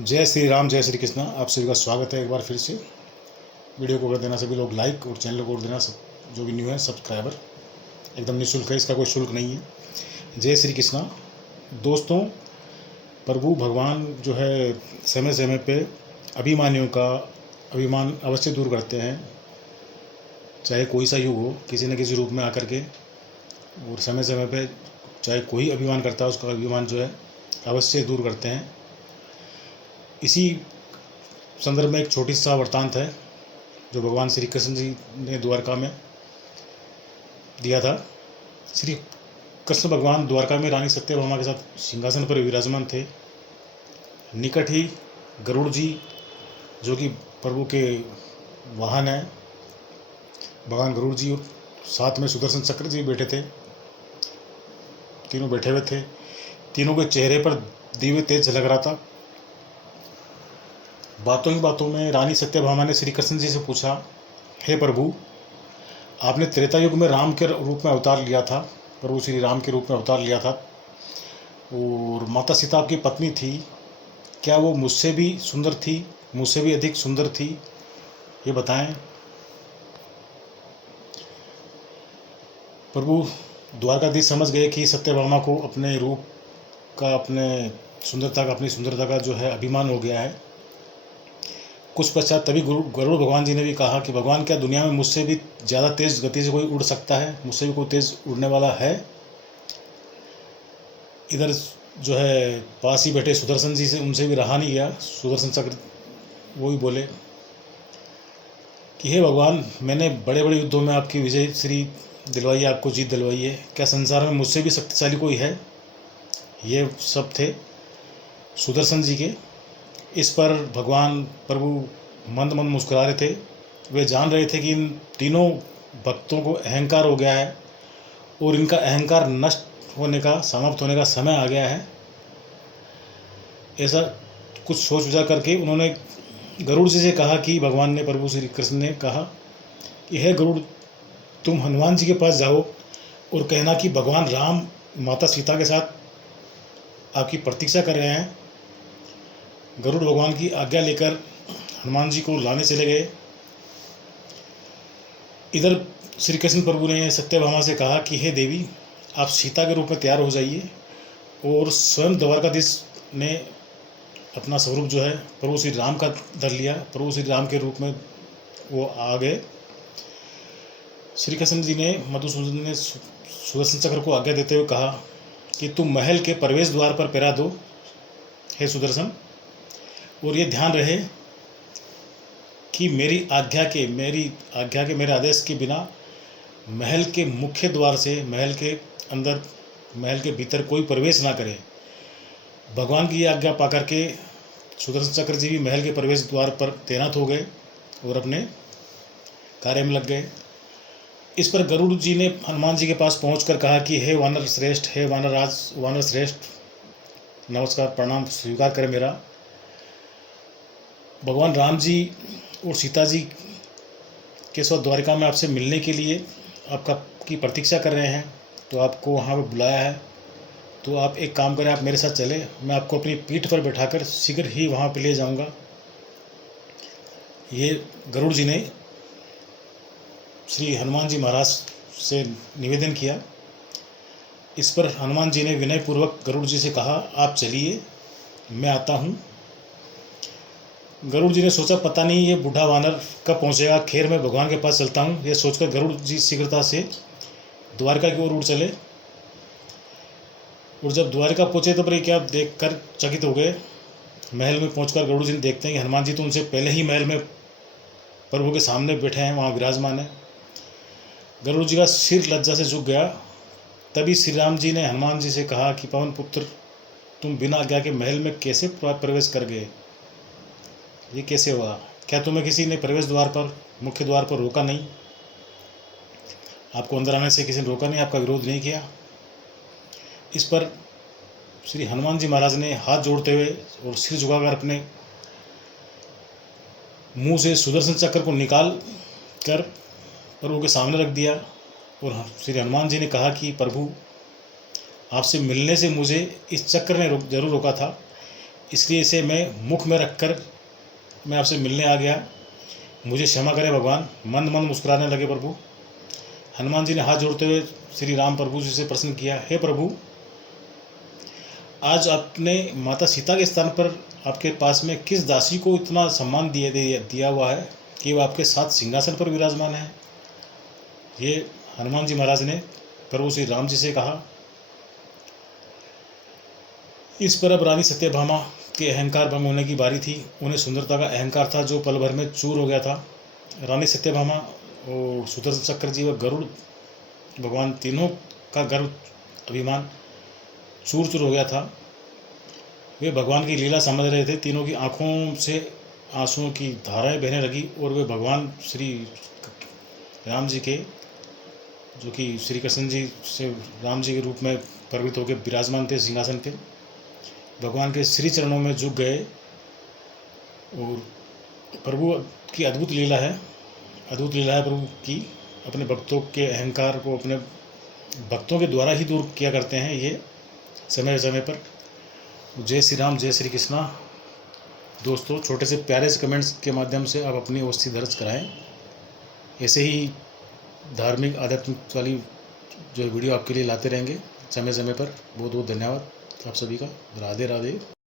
जय श्री राम, जय श्री कृष्णा। आप सभी का स्वागत है एक बार फिर से। वीडियो को कर देना सभी लोग लाइक और चैनल को कर देना सब जो भी न्यू है सब्सक्राइबर। एकदम निःशुल्क है, इसका कोई शुल्क नहीं है। जय श्री कृष्णा। दोस्तों, प्रभु भगवान जो है समय समय पे अभिमानियों का अभिमान अवश्य दूर करते हैं। चाहे कोई सा युग हो, किसी न किसी रूप में आकर के, और समय समय पे चाहे कोई अभिमान करता है उसका अभिमान जो है अवश्य दूर करते हैं। इसी संदर्भ में एक छोटी सा वृत्तांत है जो भगवान श्री कृष्ण जी ने द्वारका में दिया था। श्री कृष्ण भगवान द्वारका में रानी सत्यभामा के साथ सिंहासन पर विराजमान थे। निकट ही गरुड़ जी, जो कि प्रभु के वाहन हैं, भगवान गरुड़ जी, और साथ में सुदर्शन चक्र जी बैठे थे। तीनों बैठे हुए थे। तीनों के चेहरे पर दिव्य तेज झलक रहा था। बातों ही बातों में रानी सत्यभामा ने श्री कृष्ण जी से पूछा, हे प्रभु, आपने त्रेता युग में राम के रूप में अवतार लिया था, प्रभु श्री राम के रूप में अवतार लिया था, और माता सीता आपकी पत्नी थी। क्या वो मुझसे भी सुंदर थी, मुझसे भी अधिक सुंदर थी? ये बताएं। प्रभु द्वारकाधीश समझ गए कि सत्यभामा को अपने रूप का, अपनी सुंदरता का जो है अभिमान हो गया है। कुछ पश्चात तभी गरुड़ भगवान जी ने भी कहा कि भगवान, क्या दुनिया में मुझसे भी ज़्यादा तेज गति से कोई उड़ सकता है? मुझसे भी कोई तेज उड़ने वाला है? इधर जो है पास ही बैठे सुदर्शन जी से, उनसे भी रहा नहीं गया। सुदर्शन चक्र वो भी बोले कि हे भगवान, मैंने बड़े बड़े युद्धों में आपकी विजय श्री दिलवाई है, आपको जीत दिलवाई है। क्या संसार में मुझसे भी शक्तिशाली कोई है? ये सब थे सुदर्शन जी के। इस पर भगवान प्रभु मंद मंद मुस्कुरा रहे थे। वे जान रहे थे कि इन तीनों भक्तों को अहंकार हो गया है और इनका अहंकार नष्ट होने का, समाप्त होने का समय आ गया है। ऐसा कुछ सोच विचार करके उन्होंने गरुड़ जी से कहा कि भगवान ने, प्रभु श्री कृष्ण ने कहा कि हे गरुड़, तुम हनुमान जी के पास जाओ और कहना कि भगवान राम माता सीता के साथ आपकी प्रतीक्षा कर रहे हैं। गरुड़ भगवान की आज्ञा लेकर हनुमान जी को लाने चले गए। इधर श्री कृष्ण प्रभु ने सत्यभामा से कहा कि हे देवी, आप सीता के रूप में तैयार हो जाइए, और स्वयं द्वारकाधीश ने अपना स्वरूप जो है प्रभु श्री राम का धर लिया। प्रभु श्री राम के रूप में वो आ गए। श्री कृष्ण जी ने मधुसूदन ने सुदर्शन चक्र को आज्ञा देते हुए कहा कि तुम महल के प्रवेश द्वार पर पैरा दो, हे सुदर्शन, और ये ध्यान रहे कि मेरी आज्ञा के, मेरे आदेश के बिना महल के मुख्य द्वार से महल के अंदर, महल के भीतर कोई प्रवेश ना करे। भगवान की आज्ञा पा करके सुदर्शन चक्र जी भी महल के प्रवेश द्वार पर तैनात हो गए और अपने कार्य में लग गए। इस पर गरुड़ जी ने हनुमान जी के पास पहुंचकर कहा कि हे वानर श्रेष्ठ, हे वानर श्रेष्ठ, नमस्कार, प्रणाम स्वीकार करें मेरा। भगवान राम जी और सीता जी के साथ द्वारिका में आपसे मिलने के लिए आपकी प्रतीक्षा कर रहे हैं, तो आपको वहाँ पर बुलाया है। तो आप एक काम करें, आप मेरे साथ चले, मैं आपको अपनी पीठ पर बैठाकर शीघ्र ही वहाँ पर ले जाऊँगा। ये गरुड़ जी ने श्री हनुमान जी महाराज से निवेदन किया। इस पर हनुमान जी ने विनयपूर्वक गरुड़ जी से कहा, आप चलिए, मैं आता हूँ। गरुड़ जी ने सोचा, पता नहीं ये बूढ़ा वानर कब पहुँचेगा, खैर मैं भगवान के पास चलता हूँ। यह सोचकर गरुड़ जी शीघ्रता से द्वारका की ओर उड़ चले। और जब द्वारका पहुँचे तो पर क्या देखकर चकित हो गए। महल में पहुंचकर गरुड़ जी ने देखते हैं कि हनुमान जी तो उनसे पहले ही महल में प्रभु के सामने बैठे हैं, वहाँ विराजमान है। गरुड़ जी का सिर लज्जा से झुक गया। तभी श्री राम जी ने हनुमान जी से कहा कि पवन पुत्र, तुम बिना आज्ञा के महल में कैसे प्रवेश कर गए? ये कैसे हुआ? क्या तुम्हें किसी ने प्रवेश द्वार पर, मुख्य द्वार पर रोका नहीं? आपको अंदर आने से किसी ने रोका नहीं, आपका विरोध नहीं किया? इस पर श्री हनुमान जी महाराज ने हाथ जोड़ते हुए और सिर झुकाकर अपने मुंह से सुदर्शन चक्र को निकाल कर प्रभु के सामने रख दिया। और श्री हनुमान जी ने कहा कि प्रभु, आपसे मिलने से मुझे इस चक्र ने जरूर रोका था, इसलिए इसे मैं मुख में रखकर मैं आपसे मिलने आ गया। मुझे क्षमा करें भगवान। मंद मंद मुस्कुराने लगे प्रभु। हनुमान जी ने हाथ जोड़ते हुए श्री राम प्रभु जी से प्रश्न किया, हे प्रभु, आज आपने माता सीता के स्थान पर आपके पास में किस दासी को इतना सम्मान दिया हुआ है कि वो आपके साथ सिंहासन पर विराजमान है? ये हनुमान जी महाराज ने प्रभु श्री राम जी से कहा। इस पर अब रानी सत्यभामा के अहंकार भंग होने की बारी थी। उन्हें सुंदरता का अहंकार था जो पल भर में चूर हो गया था। रानी सत्यभामा और सुदर्शन चक्र जी व गरुड़ भगवान तीनों का गर्व अभिमान चूर चूर हो गया था। वे भगवान की लीला समझ रहे थे। तीनों की आंखों से आंसुओं की धाराएं बहने लगी और वे भगवान श्री राम जी के, जो कि श्री कृष्ण जी से राम जी के रूप में प्रकट होकर विराजमान थे सिंहासन पे, भगवान के श्री चरणों में झुक गए। और प्रभु की अद्भुत लीला है प्रभु की। अपने भक्तों के अहंकार को अपने भक्तों के द्वारा ही दूर किया करते हैं ये समय समय पर। जय श्री राम, जय श्री कृष्णा। दोस्तों, छोटे से प्यारे से कमेंट्स के माध्यम से आप अपनी अवस्थी दर्ज कराएं। ऐसे ही धार्मिक आध्यात्मिक वाली जो वीडियो आपके लिए लाते रहेंगे समय समय पर। बहुत बहुत धन्यवाद आप सभी का। राधे राधे।